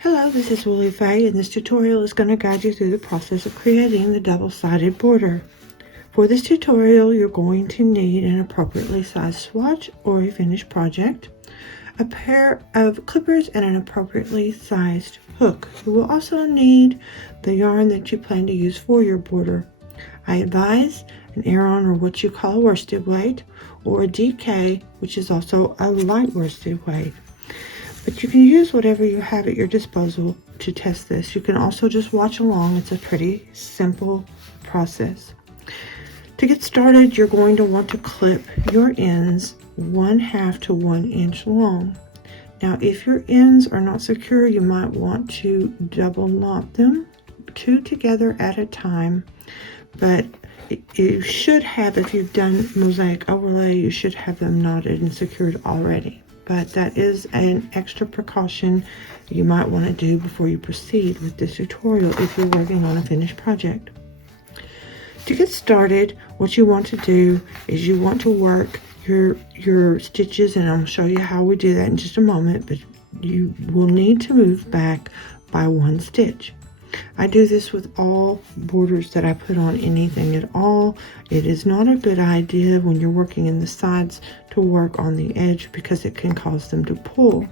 Hello, this is WoollyFae, and this tutorial is going to guide you through the process of creating the double-sided border. For this tutorial, you're going to need an appropriately sized swatch or a finished project, a pair of clippers, and an appropriately sized hook. You will also need the yarn that you plan to use for your border. I advise an air-on, or what you call a worsted weight, or a DK, which is also a light worsted weight. But you can use whatever you have at your disposal to test this. You can also just watch along. It's a pretty simple process. To get started, you're going to want to clip your ends 1/2 to 1 inch long. Now, if your ends are not secure, you might want to double knot them, 2 together at a time. But you should have, if you've done mosaic overlay, you should have them knotted and secured already. But that is an extra precaution you might want to do before you proceed with this tutorial if you're working on a finished project. To get started, what you want to do is you want to work your stitches, and I'll show you how we do that in just a moment, but you will need to move back by 1 stitch. I do this with all borders that I put on anything at all. It is not a good idea when you're working in the sides to work on the edge because it can cause them to pull.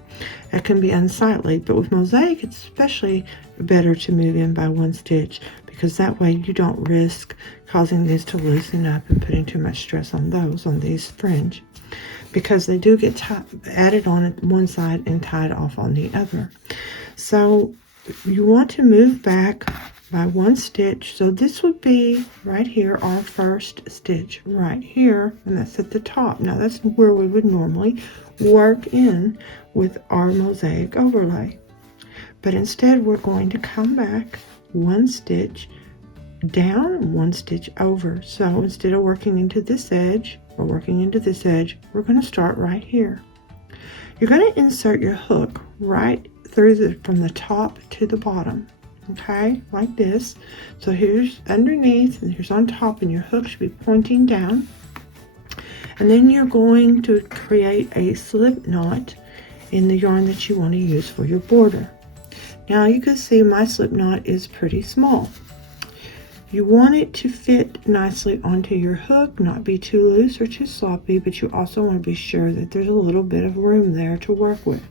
It can be unsightly, but with mosaic it's especially better to move in by 1 stitch because that way you don't risk causing these to loosen up and putting too much stress on these fringe, because they do get added on at one side and tied off on the other. So you want to move back by 1 stitch. So this would be right here, our first stitch right here, and that's at the top. Now that's where we would normally work in with our mosaic overlay, but instead we're going to come back 1 stitch down and 1 stitch over. So instead of working into this edge or working into this edge, we're going to start right here. You're going to insert your hook right through from the top to the bottom, okay, like this. So here's underneath and here's on top, and your hook should be pointing down. And then you're going to create a slip knot in the yarn that you want to use for your border. Now you can see my slip knot is pretty small. You want it to fit nicely onto your hook, not be too loose or too sloppy, but you also want to be sure that there's a little bit of room there to work with.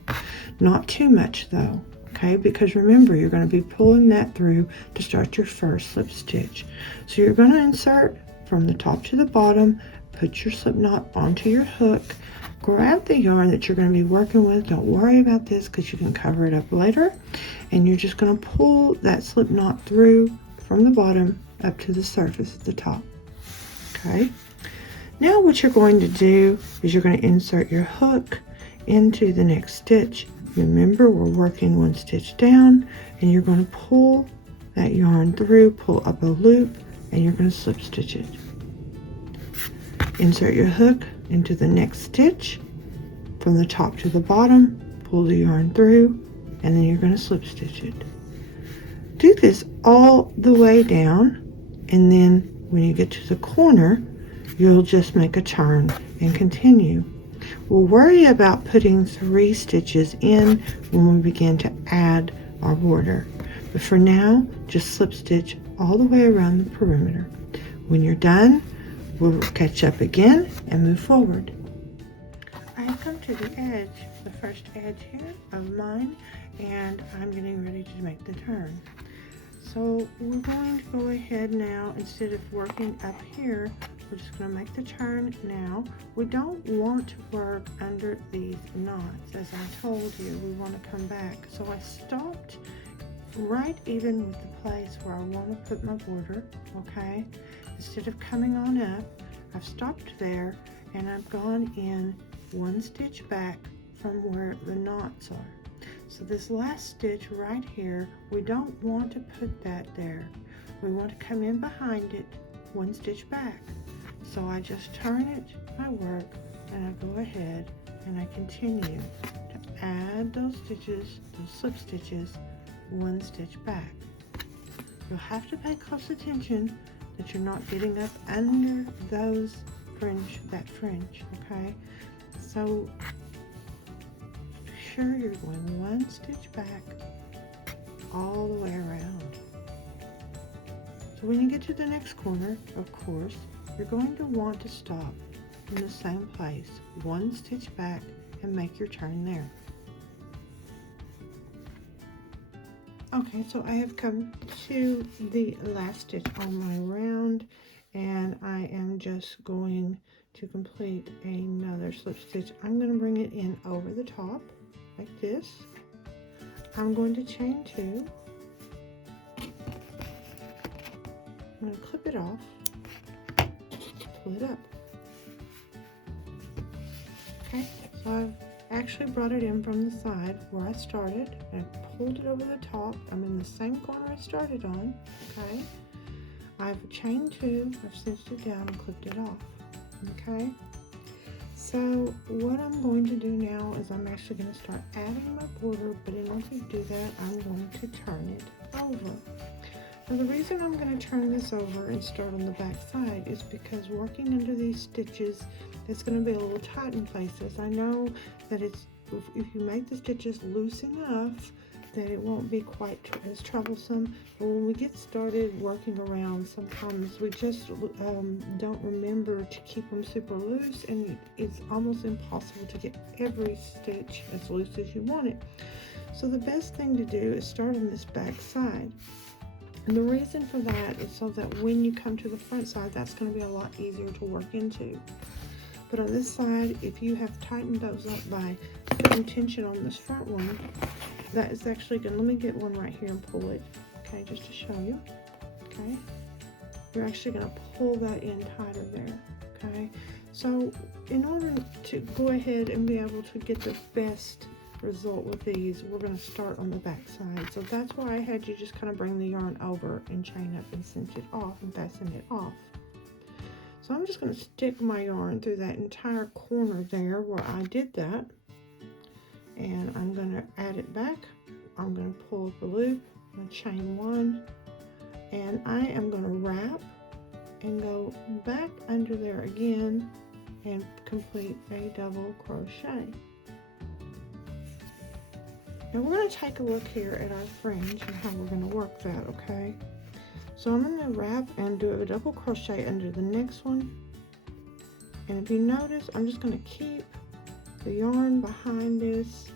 Not too much though, okay? Because remember, you're going to be pulling that through to start your first slip stitch. So you're going to insert from the top to the bottom, put your slip knot onto your hook, grab the yarn that you're going to be working with. Don't worry about this because you can cover it up later. And you're just going to pull that slip knot through from the bottom up to the surface at the top. Okay, now what you're going to do is you're going to insert your hook into the next stitch. Remember, we're working 1 stitch down, and you're going to pull that yarn through, pull up a loop, and you're going to slip stitch it. Insert your hook into the next stitch from the top to the bottom, pull the yarn through, and then you're going to slip stitch it. Do this all the way down, and then when you get to the corner, you'll just make a turn and continue. We'll worry about putting 3 stitches in when we begin to add our border, but for now, just slip stitch all the way around the perimeter. When you're done, we'll catch up again and move forward. I have come to the edge, the first edge here of mine, and I'm getting ready to make the turn. So we're going to go ahead now, instead of working up here, we're just going to make the turn now. We don't want to work under these knots. As I told you, we want to come back. So I stopped right even with the place where I want to put my border, okay? Instead of coming on up, I've stopped there, and I've gone in 1 stitch back from where the knots are. So this last stitch right here, we don't want to put that there. We want to come in behind it 1 stitch back. So I just turn it, I work, and I go ahead and I continue to add those stitches, those slip stitches, 1 stitch back. You'll have to pay close attention that you're not getting up under those fringe, okay? So sure you're going 1 stitch back all the way around. So when you get to the next corner, of course, you're going to want to stop in the same place, one stitch back, and make your turn there. Okay, so I have come to the last stitch on my round, and I am just going to complete another slip stitch. I'm going to bring it in over the top like this. I'm going to chain 2. I'm going to clip it off, pull it up. Okay, so I've actually brought it in from the side where I started, and I pulled it over the top. I'm in the same corner I started on. Okay, I've chained 2, I've cinched it down and clipped it off. Okay, so what I'm going to do now is I'm actually going to start adding my border, but in order to do that, I'm going to turn it over. Now the reason I'm going to turn this over and start on the back side is because working under these stitches, it's going to be a little tight in places. I know that it's, if you make the stitches loose enough, that it won't be quite as troublesome. But when we get started working around, sometimes we just don't remember to keep them super loose, and it's almost impossible to get every stitch as loose as you want it. So the best thing to do is start on this back side. And the reason for that is so that when you come to the front side, that's going to be a lot easier to work into. But on this side, if you have tightened those up by putting tension on this front one, that is actually going to, let me get one right here and pull it, okay, just to show you, okay. You're actually going to pull that in tighter there, okay. So in order to go ahead and be able to get the best result with these, we're going to start on the back side. So that's why I had you just kind of bring the yarn over and chain up and cinch it off and fasten it off. So I'm just going to stick my yarn through that entire corner there where I did that, and I'm going to add it back. I'm going to pull up a loop, I'm going to chain 1, and I am going to wrap and go back under there again and complete a double crochet. Now we're going to take a look here at our fringe and how we're going to work that, okay? So I'm going to wrap and do a double crochet under the next one. And if you notice, I'm just going to keep the yarn behind this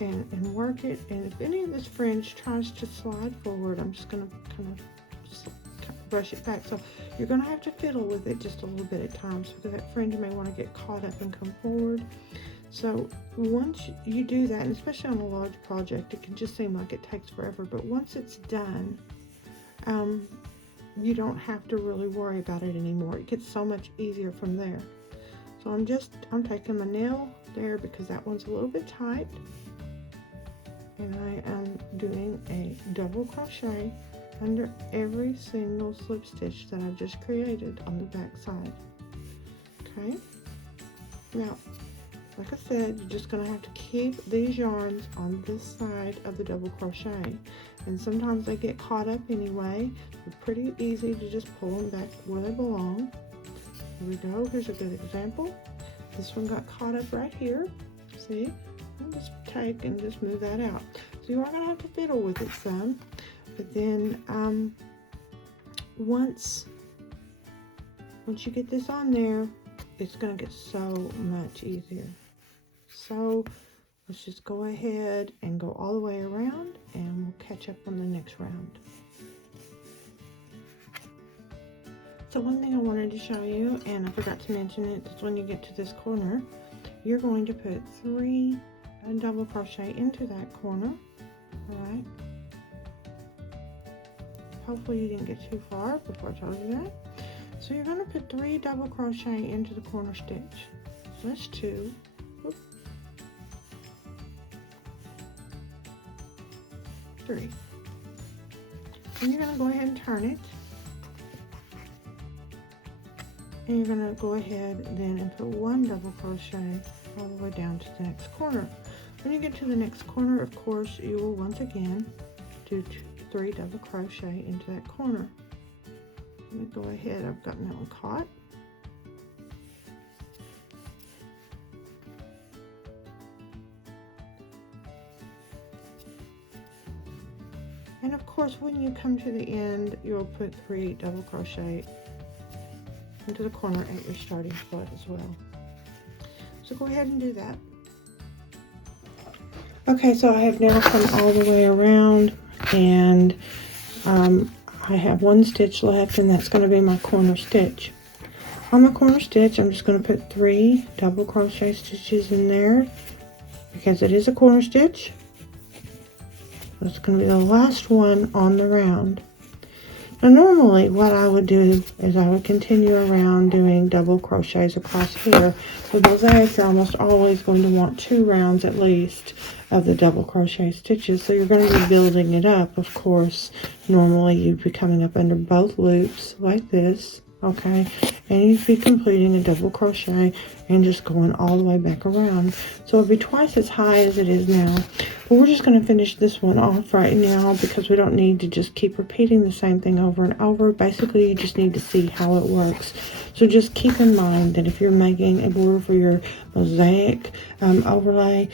and work it. And if any of this fringe tries to slide forward, I'm just going to kind of brush it back. So you're going to have to fiddle with it just a little bit at times, because that fringe may want to get caught up and come forward. So once you do that, and especially on a large project, it can just seem like it takes forever, but once it's done, you don't have to really worry about it anymore. It gets so much easier from there. So I'm taking my nail there because that one's a little bit tight, and I am doing a double crochet under every single slip stitch that I've just created on the back side. Okay, now like I said, you're just going to have to keep these yarns on this side of the double crochet, and sometimes they get caught up anyway. They're pretty easy to just pull them back where they belong. Here we go. Here's a good example. This one got caught up right here. See? And just take and just move that out. So you are going to have to fiddle with it some, but then once you get this on there, it's going to get so much easier. So let's just go ahead and go all the way around, and we'll catch up on the next round. So one thing I wanted to show you, and I forgot to mention it, is when you get to this corner, you're going to put 3 double crochet into that corner. All right. Hopefully you didn't get too far before I told you that. So you're going to put 3 double crochet into the corner stitch. So that's 2. Whoop. 3. And you're going to go ahead and turn it. And you're going to go ahead then and put 1 double crochet all the way down to the next corner. When you get to the next corner, of course, you will once again do 3 double crochet into that corner. Let me go ahead, I've gotten that one caught. And of course, when you come to the end, you'll put 3 double crochet into the corner at your starting foot as well. So go ahead and do that. Okay, so I have now come all the way around, and I have 1 stitch left, and that's going to be my corner stitch. On my corner stitch, I'm just going to put 3 double crochet stitches in there because it is a corner stitch. It's going to be the last one on the round. Now normally what I would do is I would continue around doing double crochets across here. With mosaic, you're almost always going to want 2 rounds at least of the double crochet stitches. So you're going to be building it up, of course. Normally you'd be coming up under both loops like this. Okay, and you'd be completing a double crochet and just going all the way back around. So it'll be twice as high as it is now. But we're just going to finish this one off right now because we don't need to just keep repeating the same thing over and over. Basically, you just need to see how it works. So just keep in mind that if you're making a border for your mosaic overlay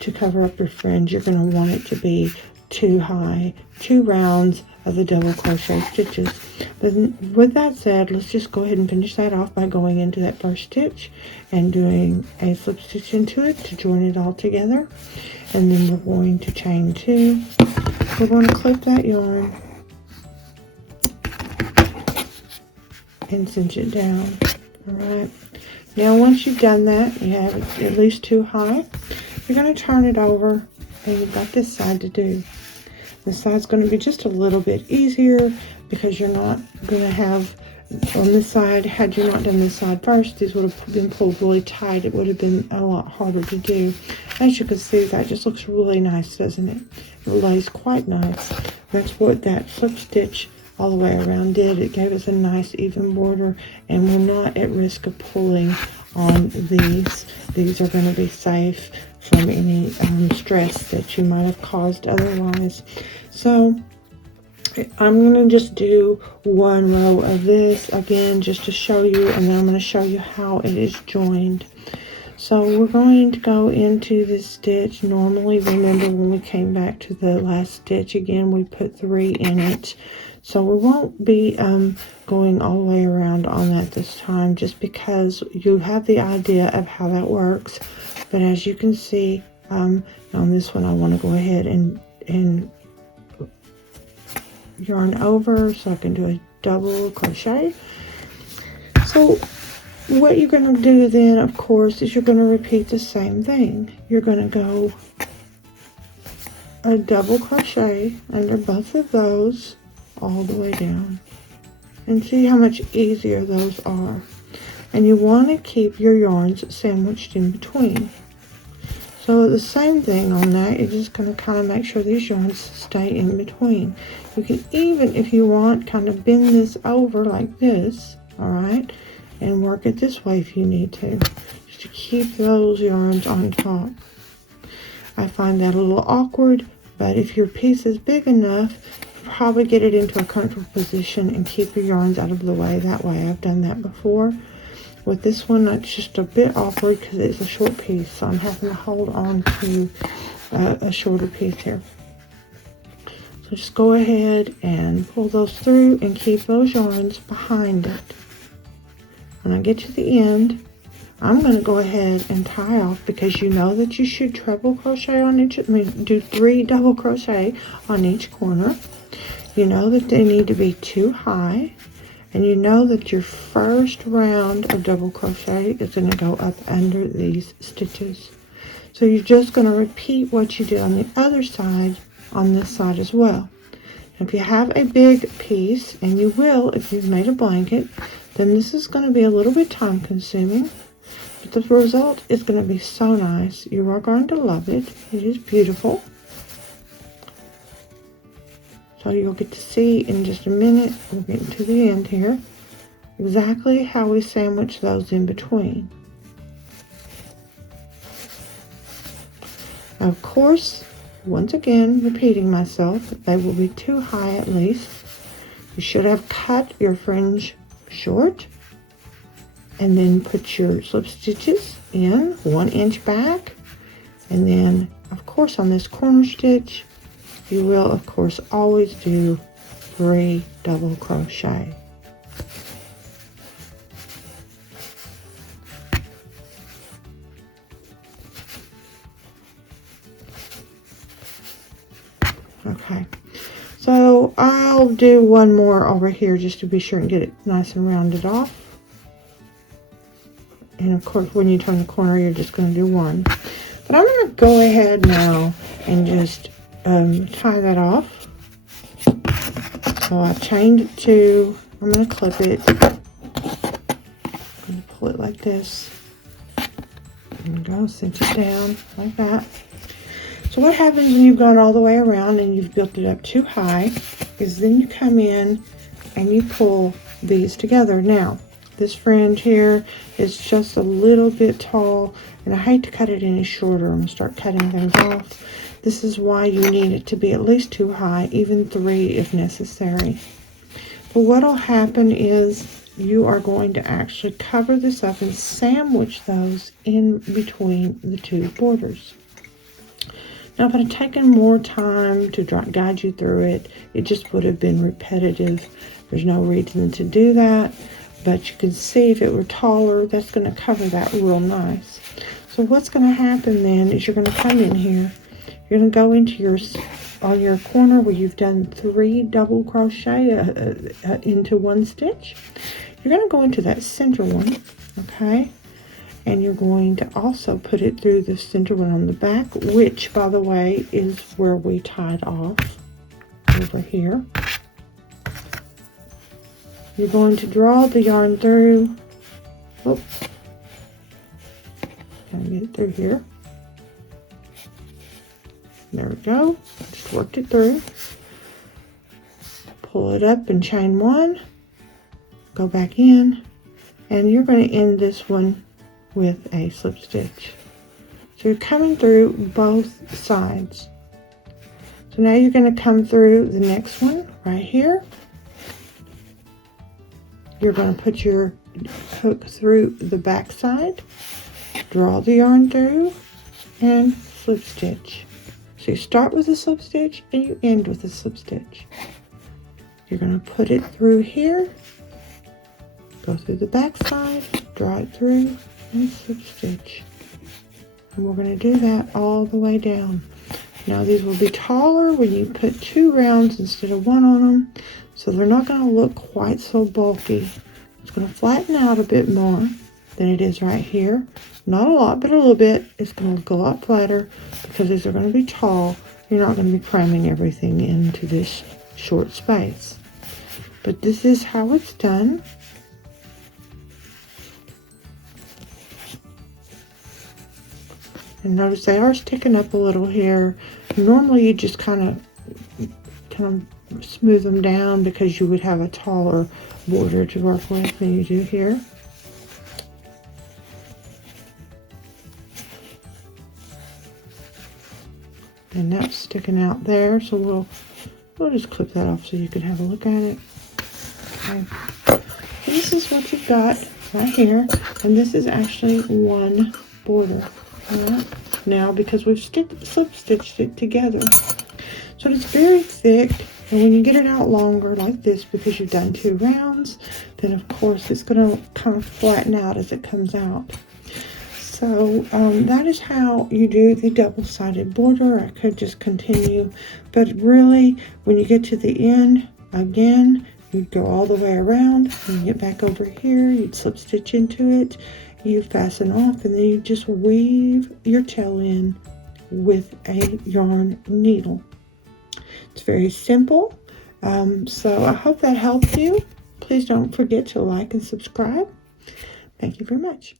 to cover up your fringe, you're going to want it to be 2 high, 2 rounds of the double crochet stitches. But with that said, let's just go ahead and finish that off by going into that first stitch and doing a slip stitch into it to join it all together. And then we're going to chain 2. We're going to clip that yarn and cinch it down. Alright, now once you've done that, you have it at least 2 high, you're going to turn it over, and you've got this side to do. This side's going to be just a little bit easier because you're not going to have on this side, had you not done this side first, these would have been pulled really tight. It would have been a lot harder to do. As you can see, that just looks really nice, doesn't it? It lays quite nice. That's what that slip stitch all the way around did. It gave us a nice even border, and we're not at risk of pulling on these. These are going to be safe from any stress that you might have caused otherwise. So I'm going to just do 1 row of this again just to show you, and then I'm going to show you how it is joined. So we're going to go into this stitch. Normally, remember when we came back to the last stitch again, we put 3 in it. So we won't be going all the way around on that this time, just because you have the idea of how that works. But as you can see, on this one, I want to go ahead and yarn over so I can do a double crochet. So what you're going to do then, of course, is you're going to repeat the same thing. You're going to go a double crochet under both of those all the way down, and see how much easier those are. And you want to keep your yarns sandwiched in between. So the same thing on that, you're just going to kind of make sure these yarns stay in between. You can even, if you want, kind of bend this over like this, all right, and work it this way if you need to, just to keep those yarns on top. I find that a little awkward, but if your piece is big enough, probably get it into a comfortable position and keep your yarns out of the way that way. I've done that before. With this one, it's just a bit awkward because it's a short piece, so I'm having to hold on to a shorter piece here. So just go ahead and pull those through and keep those yarns behind it. When I get to the end, I'm going to go ahead and tie off, because you know that you should treble crochet on each, do 3 double crochet on each corner. You know that they need to be 2 high. And you know that your first round of double crochet is going to go up under these stitches. So you're just going to repeat what you did on the other side on this side as well. If you have a big piece, and you will if you've made a blanket, then this is going to be a little bit time consuming. But the result is going to be so nice. You are going to love it. It is beautiful. So you'll get to see in just a minute, we're getting to the end here, exactly how we sandwich those in between. Now, of course, once again, repeating myself, they will be 2 high at least. You should have cut your fringe short, and then put your slip stitches in 1 inch back, and then, of course, on this corner stitch, you will, of course, always do 3 double crochet. Okay, so I'll do one more over here just to be sure and get it nice and rounded off. And of course, when you turn the corner, you're just going to do one. But I'm going to go ahead now and just tie that off. So I chained it to, I'm going to clip it. I'm going to pull it like this. And go cinch it down like that. So what happens when you've gone all the way around and you've built it up too high is then you come in and you pull these together. Now, this fringe here is just a little bit tall, and I hate to cut it any shorter. I'm going to start cutting things off. This is why you need it to be at least 2 high, even 3 if necessary. But what will happen is you are going to actually cover this up and sandwich those in between the 2 borders. Now, if I had taken more time to guide you through it, it just would have been repetitive. There's no reason to do that, but you can see if it were taller, that's going to cover that real nice. So what's going to happen then is you're going to come in here. You're going to go into on your corner where you've done 3 double crochet into 1 stitch. You're going to go into that center one, okay? And you're going to also put it through the center one on the back, which, by the way, is where we tied off over here. You're going to draw the yarn through. Oops. Gotta get it through here. There we go. Just worked it through. Pull it up and chain 1. Go back in. And you're going to end this one with a slip stitch. So you're coming through both sides. So now you're going to come through the next one right here. You're going to put your hook through the back side, draw the yarn through, and slip stitch. So you start with a slip stitch and you end with a slip stitch. You're going to put it through here, go through the back side, draw it through, and slip stitch. And we're going to do that all the way down. Now these will be taller when you put 2 rounds instead of 1 on them, so they're not going to look quite so bulky. It's going to flatten out a bit more than it is right here. Not a lot, but a little bit. It's going to look a lot flatter because these are going to be tall. You're not going to be cramming everything into this short space. But this is how it's done. And notice they are sticking up a little here. Normally you just kind of smooth them down because you would have a taller border to work with than you do here. And that's sticking out there, so we'll just clip that off so you can have a look at it. Okay. So this is what you've got right here, and this is actually 1 border. Right. Now, because we've slip stitched it together, so it's very thick, and when you get it out longer like this, because you've done 2 rounds, then of course it's going to kind of flatten out as it comes out. So that is how you do the double-sided border. I could just continue, but really when you get to the end, again, you'd go all the way around, and get back over here, you'd slip stitch into it, you fasten off, and then you just weave your tail in with a yarn needle. It's very simple. So I hope that helped you. Please don't forget to like and subscribe. Thank you very much.